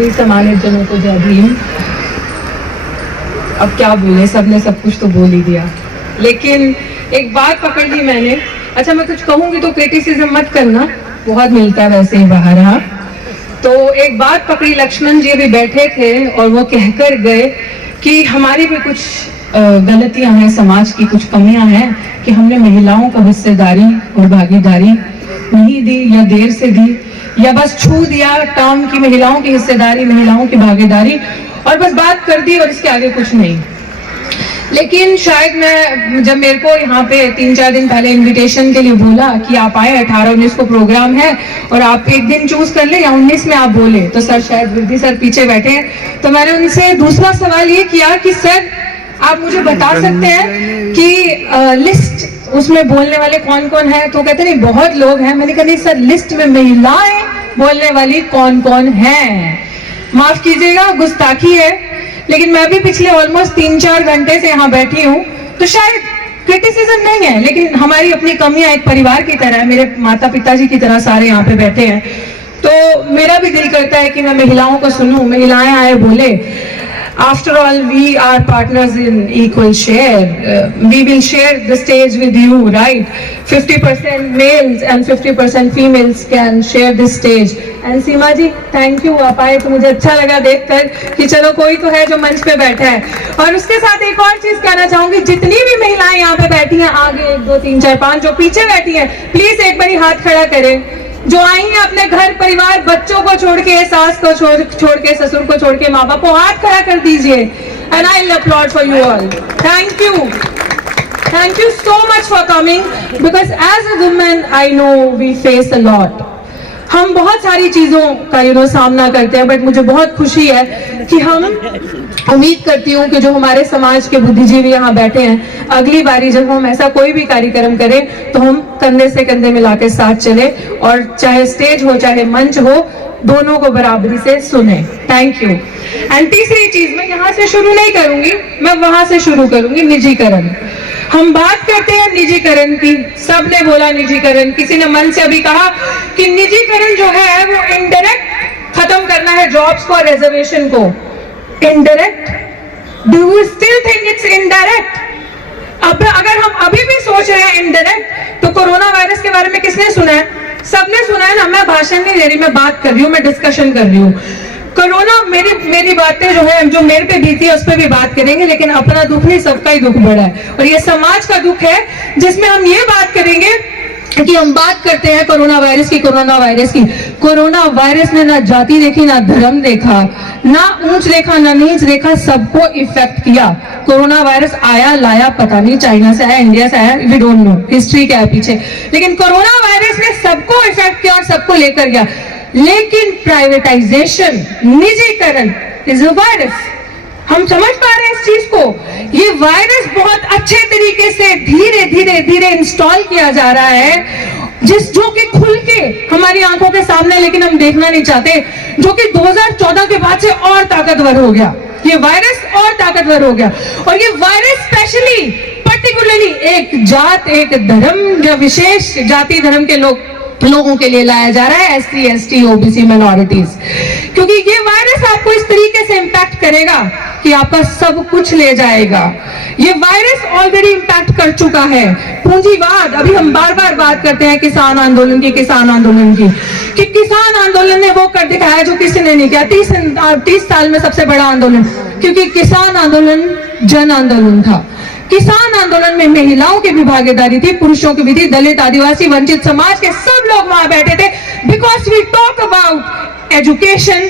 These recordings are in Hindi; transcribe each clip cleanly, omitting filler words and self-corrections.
सभी सम्मानित जनों को जय भीम। अब क्या बोले, सबने सब कुछ तो बोल ही दिया, लेकिन एक बात पकड़ ली मैंने। अच्छा, मैं कुछ कहूंगी तो क्रिटिसिज्म मत करना, बहुत मिलता है वैसे ही बाहर। हाँ, तो एक बात पकड़ी, लक्ष्मण जी भी बैठे थे और वो कहकर गए कि हमारी भी कुछ गलतियां हैं, समाज की कुछ कमियां हैं कि हमने महिलाओं को हिस्सेदारी और भागीदारी नहीं दी, या देर से दी, या बस छू दिया टर्म की महिलाओं की हिस्सेदारी, महिलाओं की भागीदारी, और बस बात कर दी और इसके आगे कुछ नहीं। लेकिन शायद मैं, जब मेरे को यहाँ पे 3-4 दिन पहले इनविटेशन के लिए बोला कि आप आए, 18-19 को प्रोग्राम है और आप एक दिन चूज कर ले या 19 में आप बोले, तो सर, शायद वृद्धि सर पीछे बैठे हैं, तो मैंने उनसे दूसरा सवाल ये किया कि सर, आप मुझे बता सकते हैं कि लिस्ट उसमें बोलने वाले कौन कौन है? तो कहते नहीं, बहुत लोग हैं। मैंने कहा नहीं सर, लिस्ट में महिलाएं बोलने वाली कौन कौन है? माफ कीजिएगा, गुस्ताखी है, लेकिन मैं भी पिछले ऑलमोस्ट 3-4 घंटे से यहाँ बैठी हूँ, तो शायद क्रिटिसिज्म नहीं है, लेकिन हमारी अपनी कमियां एक परिवार की तरह है, मेरे माता पिताजी की तरह सारे यहाँ पे बैठे हैं, तो मेरा भी दिल करता है कि मैं महिलाओं को सुनूं, महिलाएं आए बोले। After all, we are partners in equal share. We will share the stage with you, right? 50% males and 50% females can share this stage. And Seema ji, thank you, आप आए तो मुझे अच्छा लगा देखकर कि चलो कोई तो है जो मंच पे बैठा है। और उसके साथ एक और चीज कहना चाहूंगी, जितनी भी महिलाएं यहाँ पे बैठी हैं, आगे 1, 2, 3, 4, 5 जो पीछे बैठी हैं, प्लीज एक बारी हाथ खड़ा करें। जो आई हैं अपने घर परिवार, बच्चों को छोड़ के, सास को छोड़ के, ससुर को छोड़ के, माँ बाप को, हाथ खड़ा कर दीजिए। And I will upload for you all. Thank you so much for coming, because as a woman I know we face a lot. हम बहुत सारी चीजों का सामना करते हैं, बट मुझे बहुत खुशी है कि हम, उम्मीद करती हूँ कि जो हमारे समाज के बुद्धिजीवी यहाँ बैठे हैं, अगली बारी जब हम ऐसा कोई भी कार्यक्रम करें तो हम कंधे से कंधे मिला के साथ चले, और चाहे स्टेज हो चाहे मंच हो, दोनों को बराबरी से सुने। Thank you. एंड तीसरी चीज, मैं यहाँ से शुरू नहीं करूंगी, मैं वहां से शुरू करूंगी, निजीकरण। हम बात करते हैं निजीकरण की, सबने बोला निजीकरण, किसी ने मन से अभी कहा कि निजीकरण जो है वो इनडायरेक्ट खत्म करना है जॉब्स को, रिजर्वेशन को। Indirect? Do you still think it's indirect? अब अगर हम अभी भी सोच रहे हैं इनडायरेक्ट, तो कोरोना वायरस के बारे में किसने सुना है? सबने सुना है ना। मैं भाषण नहीं दे रही, मैं बात कर रही हूँ, मैं डिस्कशन कर रही हूँ। कोरोना, मेरी बातें जो है, जो मेरे पे बीती है उस पर भी बात करेंगे, लेकिन अपना दुख नहीं, सबका ही दुख बड़ा है, और ये समाज का दुख है, जिसमें हम ये बात करेंगे कि हम बात करते हैं कोरोना वायरस की। कोरोना वायरस ने ना जाति देखी, ना धर्म देखा, ना ऊंच देखा, ना नीच देखा, सबको इफेक्ट किया। कोरोना वायरस आया लाया पता नहीं, चाइना से आया, इंडिया से आया, वी डोंट नो, हिस्ट्री क्या है पीछे, लेकिन कोरोना वायरस ने सबको इफेक्ट किया और सबको लेकर गया। लेकिन प्राइवेटाइजेशन, निजीकरण इज अ वायरस। हम समझ पा रहे हैं इस चीज को? ये वायरस बहुत अच्छे तरीके से धीरे धीरे धीरे इंस्टॉल किया जा रहा है, जो कि खुल के हमारी आंखों के सामने, लेकिन हम देखना नहीं चाहते, जो कि 2014 के बाद से और ताकतवर हो गया। ये वायरस और ताकतवर हो गया, और ये वायरस स्पेशली पर्टिकुलरली एक जात, एक धर्म या विशेष जाति धर्म के लोगों के लिए लाया जा रहा है, SC, ST, OBC माइनॉरिटीज, क्योंकि ये वायरस आपको इस तरीके से इंपैक्ट करेगा कि आपका सब कुछ ले जाएगा। ये वायरस ऑलरेडी इंपैक्ट कर चुका है। पूंजीवाद, अभी हम बार बार बात करते हैं किसान आंदोलन की, कि किसान आंदोलन ने वो कर दिखाया जो किसी ने नहीं किया। 30 साल में सबसे बड़ा आंदोलन, क्योंकि किसान आंदोलन जन आंदोलन था। किसान आंदोलन में महिलाओं की भी भागीदारी थी, पुरुषों की भी थी, दलित, आदिवासी, वंचित समाज के सब लोग वहां बैठे थे, because we talk about education,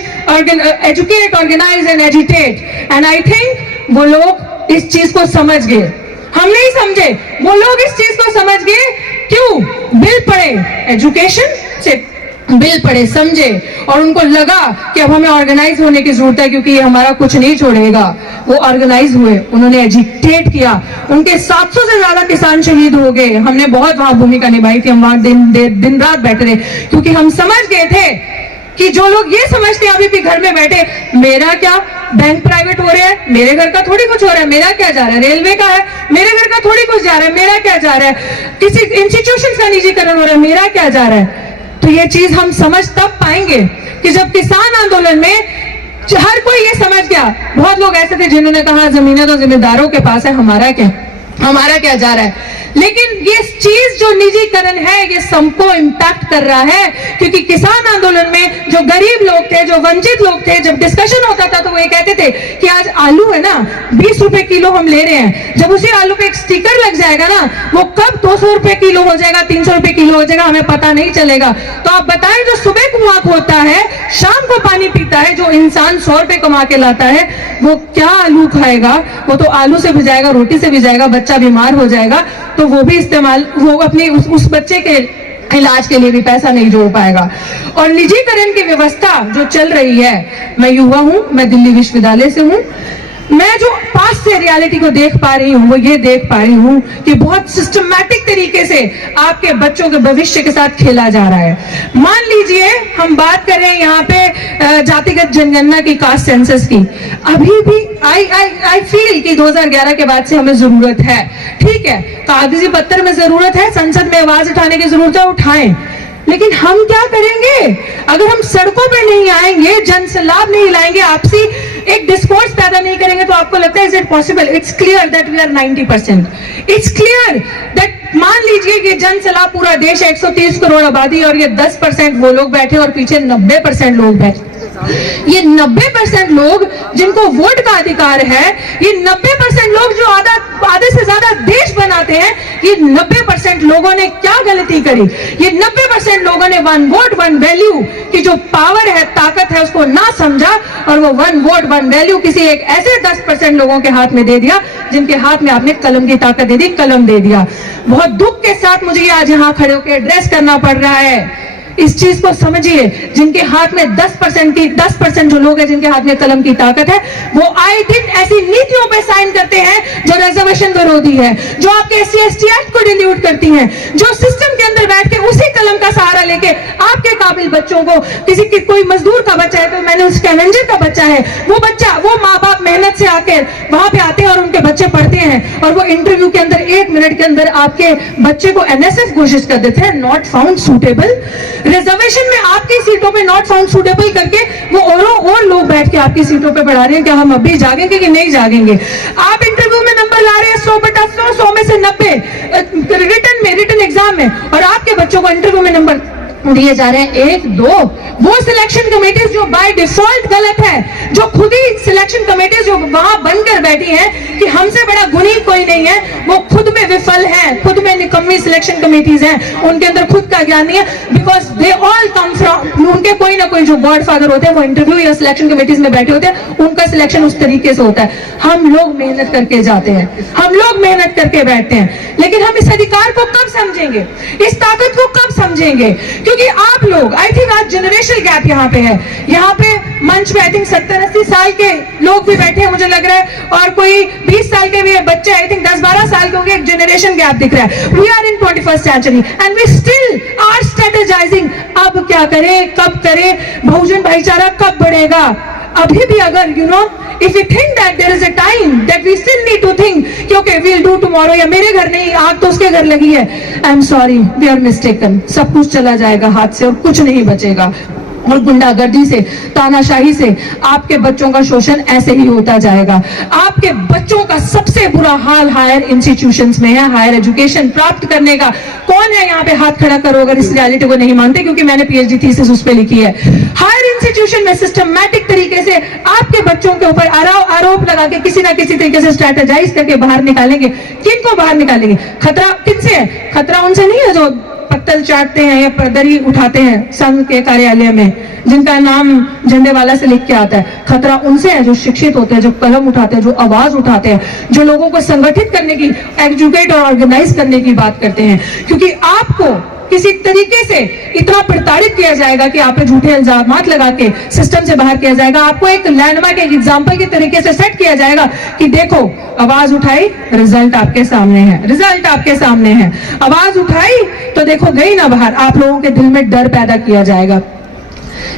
educate, organise and agitate. And I think वो लोग इस चीज को समझ गए, हम नहीं समझे, वो लोग इस चीज को समझ गए। क्यों? बिल पढ़े, एजुकेशन से बिल पढ़े, समझे, और उनको लगा कि अब हमें ऑर्गेनाइज होने की जरूरत है, क्योंकि ये हमारा कुछ नहीं छोड़ेगा। वो ऑर्गेनाइज हुए, उन्होंने एजिटेट किया, उनके 700 से ज्यादा किसान शहीद हो गए। हमने बहुत वहां भूमिका निभाई थी, हम वहां दिन रात बैठे रहे, क्योंकि हम समझ गए थे कि जो लोग ये समझते हैं अभी भी घर में बैठे, मेरा क्या, बैंक प्राइवेट हो रहे हैं, मेरे घर का थोड़ी कुछ हो रहा है, मेरा क्या जा रहा है, रेलवे का है, मेरे घर का थोड़ी कुछ जा रहा है, मेरा क्या जा रहा है, किसी इंस्टीट्यूशन का निजीकरण हो रहा है, मेरा क्या जा रहा है। तो ये चीज हम समझ तब पाएंगे कि जब किसान आंदोलन में हर कोई ये समझ गया। बहुत लोग ऐसे थे जिन्होंने कहा जमीनें तो जिम्मेदारों के पास है, हमारा क्या जा रहा है। लेकिन ये चीज जो निजीकरण है ये सबको इम्पैक्ट कर रहा है, क्योंकि किसान आंदोलन में जो गरीब लोग थे, जो वंचित लोग थे, जब डिस्कशन होता था तो वो ये कहते थे कि आज आलू है ना 20 रुपए किलो हम ले रहे हैं, जब उसी आलू पे एक स्टिकर लग जाएगा ना, वो कब 200 रुपए किलो हो जाएगा, 300 रुपए किलो हो जाएगा, हमें पता नहीं चलेगा। तो आप बताएं, जो सुबह कुआं खोदता है, शाम को पानी पीता है, जो इंसान 100 रुपए कमा के लाता है, वो क्या आलू खाएगा? वो तो आलू से भी जाएगा, रोटी से भी जाएगा, बच्चा बीमार हो जाएगा तो वो भी इस्तेमाल, वो अपनी उस बच्चे के इलाज के लिए भी पैसा नहीं जोड़ पाएगा। और निजीकरण की व्यवस्था जो चल रही है, मैं युवा हूं, मैं दिल्ली विश्वविद्यालय से हूं, मैं जो पास से रियलिटी को देख पा रही हूँ वो ये देख पा रही हूँ कि बहुत सिस्टमैटिक तरीके से आपके बच्चों के भविष्य के साथ खेला जा रहा है। मान लीजिए हम बात करें यहाँ पे जातिगत जनगणना की, कास्ट सेंसस की, अभी भी आई फील कि 2011 के बाद से हमें जरूरत है। ठीक है, कागजी पत्थर में जरूरत है, संसद में आवाज उठाने की जरूरत है, उठाएं, लेकिन हम क्या करेंगे अगर हम सड़कों पे नहीं आएंगे, जन सलाब नहीं लाएंगे, आपसी एक डिस्कोर्स पैदा नहीं करेंगे? तो आपको लगता है is it possible? It's clear that we are 90%। It's clear that, मान लीजिए कि जन सलाब पूरा देश है, 130 करोड़ आबादी, और ये 10% वो लोग बैठे और पीछे 90% लोग बैठे। ये 90% लोग जिनको वोट का अधिकार है, ये 90% लोग जो आधे से ज्यादा देश बनाते हैं, ये 90% लोगों ने क्या गलती करी? ये 90% लोगों ने वन वोट वन वैल्यू की जो पावर है, ताकत है, उसको ना समझा और वो वन वोट वन वैल्यू किसी एक ऐसे 10% लोगों के हाथ में दे दिया जिनके हाथ में आपने कलम की ताकत दे दी, कलम दे दिया। बहुत दुख के साथ मुझे आज यहाँ खड़े होकर एड्रेस करना पड़ रहा है। इस चीज को समझिए, जिनके हाथ में 10% जो लोग हैं जिनके हाथ में कलम की ताकत है, वो आए दिन ऐसी नीतियों पे साइन करते हैं जो रिजर्वेशन विरोधी है, जो आपके SC/ST एक्ट को डिल्यूट करती हैं, जो सिस्टम के अंदर बैठ के उसी कलम का सहारा लेके आपके काबिल बच्चों को, किसी की कोई मजदूर का बच्चा है तो मैंने उस स्कैवेंजर का बच्चा है, वो माँ बाप मेहनत से आकर वहां पे आते हैं और उनके बच्चे पढ़ते हैं, और वो इंटरव्यू के अंदर 1 मिनट के अंदर आपके बच्चे को NSS घोषित कर देते हैं, नॉट फाउंड सूटेबल। रिजर्वेशन में आपकी सीटों पे नॉट फाउंड सूटेबल करके वो और लोग बैठ के आपकी सीटों पे पढ़ा रहे हैं। क्या हम अभी जागेंगे कि नहीं जागेंगे? आप इंटरव्यू में नंबर ला रहे हैं 100 में से 90, रिटन एग्जाम में, और आपके बच्चों को इंटरव्यू में नंबर दिए जा रहे हैं 1, 2। वो सिलेक्शन कमेटीज जो बाय डिफॉल्ट गलत है, जो खुद ही सिलेक्शन कमेटीज जो वहां बनकर बैठी हैं कि हमसे बड़ा गुनी कोई नहीं है, वो खुद में विफल है, खुद में निकम्मी सिलेक्शन कमेटीज हैं, उनके अंदर खुद का ज्ञान नहीं है, because they all come from, उनके कोई ना कोई जो गॉड फादर होते हैं वो इंटरव्यू या सिलेक्शन कमेटीज में बैठे होते हैं, उनका सिलेक्शन उस तरीके से होता है। हम लोग मेहनत करके जाते हैं, हम लोग मेहनत करके बैठते हैं, लेकिन हम इस अधिकार को कब समझेंगे, इस ताकत को कब समझेंगे? क्योंकि आप लोग, आई थिंक आज जनरेशनल गैप यहाँ पे है, यहाँ पे मंच पे आई थिंक 70-80 साल के लोग भी बैठे हैं मुझे लग रहा है, और कोई 20 साल के भी बच्चे आई थिंक 10-12 साल के होंगे। एक जनरेशन गैप दिख रहा है। We are in 21st century and we still are strategising. अब क्या करें, कब करें, बहुजन भाईचारा कब बढ़ेगा? अभी भी अगर if you think that there is a time that we still need to think कि okay we'll do tomorrow, या मेरे घर नहीं आग तो उसके घर लगी है, I am sorry, we are mistaken। सब कुछ चला जाएगा हाथ से और कुछ नहीं बचेगा, और गुंडागर्दी से, तानाशाही से आपके बच्चों का शोषण ऐसे ही होता जाएगा। आपके बच्चों का सबसे बुरा हाल हायर इंस्टीट्यूशंस में है। हायर एजुकेशन प्राप्त करने का कौन है यहाँ पे? हाथ खड़ा करो अगर इस रियलिटी को नहीं मानते, क्योंकि मैंने PhD थीसिस उस पे लिखी है। हायर इंस्टीट्यूशन में सिस्टमैटिक तरीके से आपके बच्चों के ऊपर आरोप लगा के किसी ना किसी तरीके से स्ट्रेटेजाइज करके बाहर निकालेंगे। किनको बाहर निकालेंगे? खतरा किनसे है? खतरा उनसे नहीं है जो पत्तल चाटते हैं या प्रदरी उठाते हैं संघ के कार्यालय में, जिनका नाम झंडे वाला से लिख के आता है। खतरा उनसे है जो शिक्षित होते हैं, जो कलम उठाते हैं, जो आवाज उठाते हैं, जो लोगों को संगठित करने की, एजुकेट और ऑर्गेनाइज करने की बात करते हैं। क्योंकि आपको किसी तरीके से इतना प्रताड़ित किया जाएगा कि आप पे झूठे इल्जामात लगा के सिस्टम से बाहर किया जाएगा। आपको एक लैंडमार्क, एक एग्जाम्पल के तरीके से सेट किया जाएगा कि देखो आवाज उठाई, रिजल्ट आपके सामने है, रिजल्ट आपके सामने है। आवाज उठाई तो देखो गई ना बाहर, आप लोगों के दिल में डर पैदा किया जाएगा।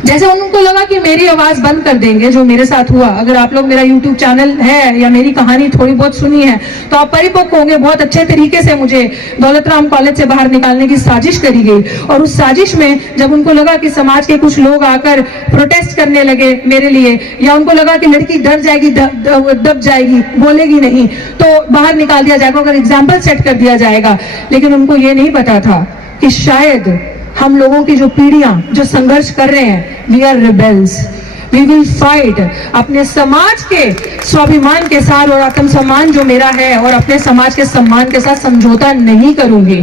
जैसे उनको लगा कि मेरी आवाज बंद कर देंगे, जो मेरे साथ हुआ। अगर आप लोग मेरा YouTube चैनल है या मेरी कहानी थोड़ी बहुत सुनी है तो आप परिपक्व होंगे। बहुत अच्छे तरीके से मुझे दौलत राम कॉलेज से बाहर निकालने की साजिश करी गई, और उस साजिश में जब उनको लगा कि समाज के कुछ लोग आकर प्रोटेस्ट करने लगे मेरे लिए, या उनको लगा कि लड़की डर जाएगी, दब जाएगी, बोलेगी नहीं, तो बाहर निकाल दिया जाएगा, अगर एग्जाम्पल सेट कर दिया जाएगा। लेकिन उनको ये नहीं पता था कि शायद हम लोगों की जो पीढ़ियां जो संघर्ष कर रहे हैं, we are rebels, we will fight अपने समाज के स्वाभिमान के साथ, और आत्मसम्मान जो मेरा है और अपने समाज के सम्मान के साथ समझौता नहीं करूंगी।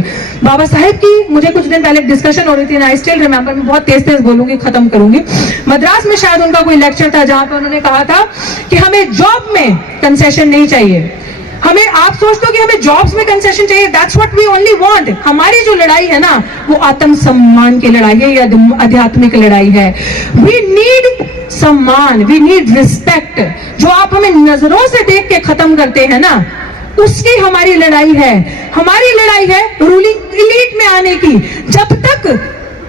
बाबा साहेब की मुझे कुछ दिन पहले डिस्कशन हो रही थी, आई स्टिल रिमेंबर, मैं बहुत तेज तेज बोलूंगी, खत्म करूंगी। मद्रास में शायद उनका कोई लेक्चर था जहां पर उन्होंने कहा था कि हमें जॉब में कंसेशन नहीं चाहिए। हमें, आप सोचते हो कि हमें जॉब्स में कंसेशन चाहिए, that's what we only want. हमारी जो लड़ाई है ना, वो आत्मसम्मान की लड़ाई है या आध्यात्मिक लड़ाई है। वी नीड सम्मान, वी नीड रिस्पेक्ट। जो आप हमें नजरों से देख के खत्म करते हैं ना, उसकी हमारी लड़ाई है। हमारी लड़ाई है रूलिंग एलीट में आने की। जब तक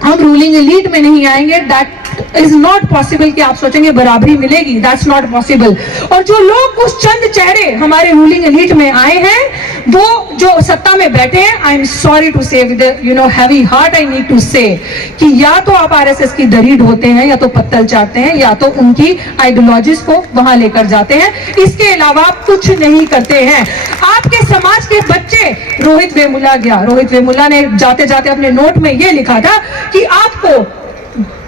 हम रूलिंग एलीट में नहीं आएंगे, दैट इज नॉट पॉसिबल कि आप सोचेंगे बराबरी मिलेगी, दैट्स नॉट पॉसिबल। और जो लोग उस चंद चेहरे हमारे रूलिंग एलीट में आए हैं, वो जो सत्ता में बैठे हैं, I am sorry to say with heavy heart I need to say कि या तो आप आरएसएस की दरी ढोते हैं, या तो पत्तल चाटते हैं, या तो उनकी आइडियोलॉजीज को वहां लेकर जाते हैं। इसके अलावा आप कुछ नहीं करते हैं। आपके समाज के बच्चे, रोहित वेमुला गया, रोहित वेमुला ने जाते जाते अपने नोट में ये लिखा था कि आपको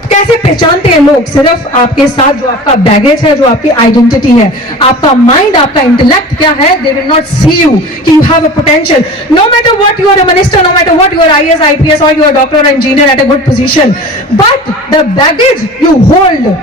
कैसे पहचानते हैं लोग, सिर्फ आपके साथ जो आपका बैगेज है, जो आपकी आइडेंटिटी है, आपका माइंड, आपका इंटेलेक्ट क्या है। They will not see you कि you have a potential, no matter what you are a minister, no matter what you are IAS IPS और यू आर डॉक्टर और engineer at a good position, but the baggage you hold,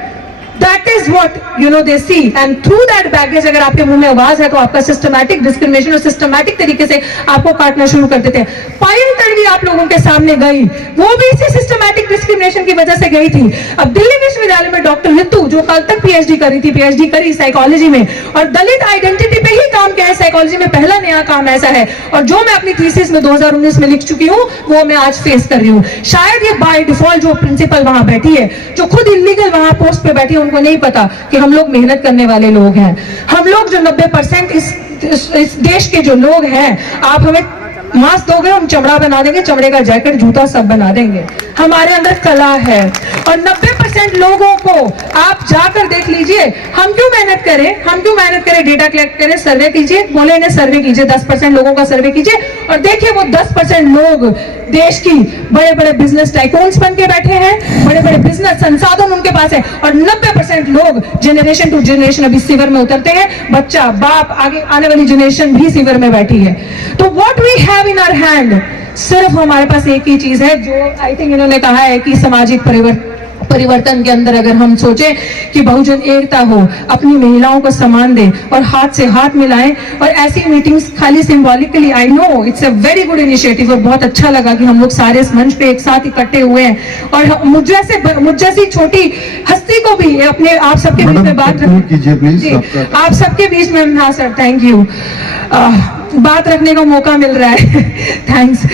that is what they see, and through that baggage अगर आपके मुंह में आवाज है तो आपका सिस्टमैटिक डिस्क्रिमिनेशन और सिस्टमैटिक तरीके से आपको काटना शुरू कर देते हैं। पायल तड़वी आप लोगों के सामने गई, वो भी इसी सिस्टमैटिक डिस्क्रिमिनेशन की वजह से गई थी। अब दिल्ली विश्वविद्यालय में डॉक्टर रितु, जो कल तक पीएचडी करी थी, पीएचडी करी साइकोलॉजी में, और दलित आइडेंटिटी पे ही काम किया है, साइकोलॉजी में पहला नया काम ऐसा है, और जो मैं अपनी थीसिस में 2019 में लिख चुकी हूँ, वो मैं आज फेस कर रही हूँ। शायद ये बाय डिफॉल्ट जो प्रिंसिपल वहां बैठी है, जो खुद इलीगल वहां पोस्ट पे बैठी है, उनको नहीं पता कि हम लोग मेहनत करने वाले लोग हैं। हम लोग जो 90% इस देश के जो लोग हैं, आप हमें मास्क दोगे, हम चमड़ा बना देंगे, चमड़े का जैकेट, जूता सब बना देंगे। हमारे अंदर कला है, और 90% लोगों को आप जाकर देख लीजिए। हम क्यों मेहनत करें, हम क्यों मेहनत करें, डेटा कलेक्ट करें, सर्वे कीजिए, बोले इन्हें सर्वे कीजिए, 10% लोगों का सर्वे कीजिए, और देखिए वो 10% लोग देश की बड़े बड़े बिजनेस टाइकून्स बन के बैठे हैं, बड़े बड़े बिजनेस संसाधन उनके पास है, और 90% लोग जनरेशन टू जनरेशन अभी सीवर में उतरते हैं। बच्चा, बाप, आगे आने वाली जनरेशन भी सीवर में बैठी है। तो what we have in our hand, सिर्फ हमारे पास एक ही चीज है, जो आई थिंक इन्होंने कहा है कि सामाजिक परिवर्तन के अंदर अगर हम सोचें कि बहुजन एकता हो, अपनी महिलाओं को सम्मान दें और हाथ से हाथ मिलाएं, और ऐसी मीटिंग्स खाली symbolically, I know it's a very good initiative, और बहुत अच्छा लगा कि हम लोग सारे इस मंच पे एक साथ इकट्ठे हुए हैं, और मुझ जैसी छोटी हस्ती को भी अपने आप सबके बीच में बात कीजिए प्लीज, आप सबके बीच में, हाँ सर, थैंक यू, बात रखने का मौका मिल रहा है थैंक्स।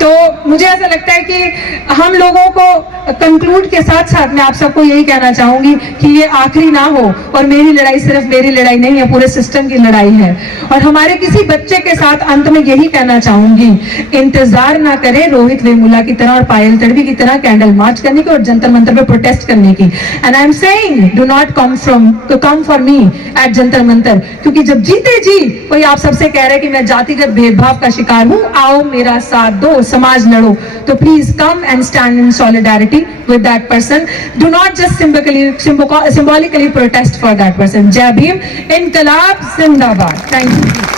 तो मुझे ऐसा लगता है कि हम लोगों को कंक्लूड के साथ साथ मैं आप सबको यही कहना चाहूंगी कि ये आखिरी ना हो, और मेरी लड़ाई सिर्फ मेरी लड़ाई नहीं है, पूरे सिस्टम की लड़ाई है। और हमारे किसी बच्चे के साथ अंत में यही कहना चाहूंगी, इंतजार ना करें रोहित वेमुला की तरह और पायल तड़वी की तरह कैंडल मार्च करने की और जंतर मंतर पे प्रोटेस्ट करने की। And I am saying do not come for me at Jantar Mantar, क्योंकि जब जीते जी कोई आप सबसे कह रहे हैं कि मैं जातिगत भेदभाव का शिकार हूं, आओ मेरा साथ दो, समाज लड़ो, तो please come and stand in solidarity with that person, do not just symbolically protest for that person. जय भीम, इनकलाब जिंदाबाद। Thank you.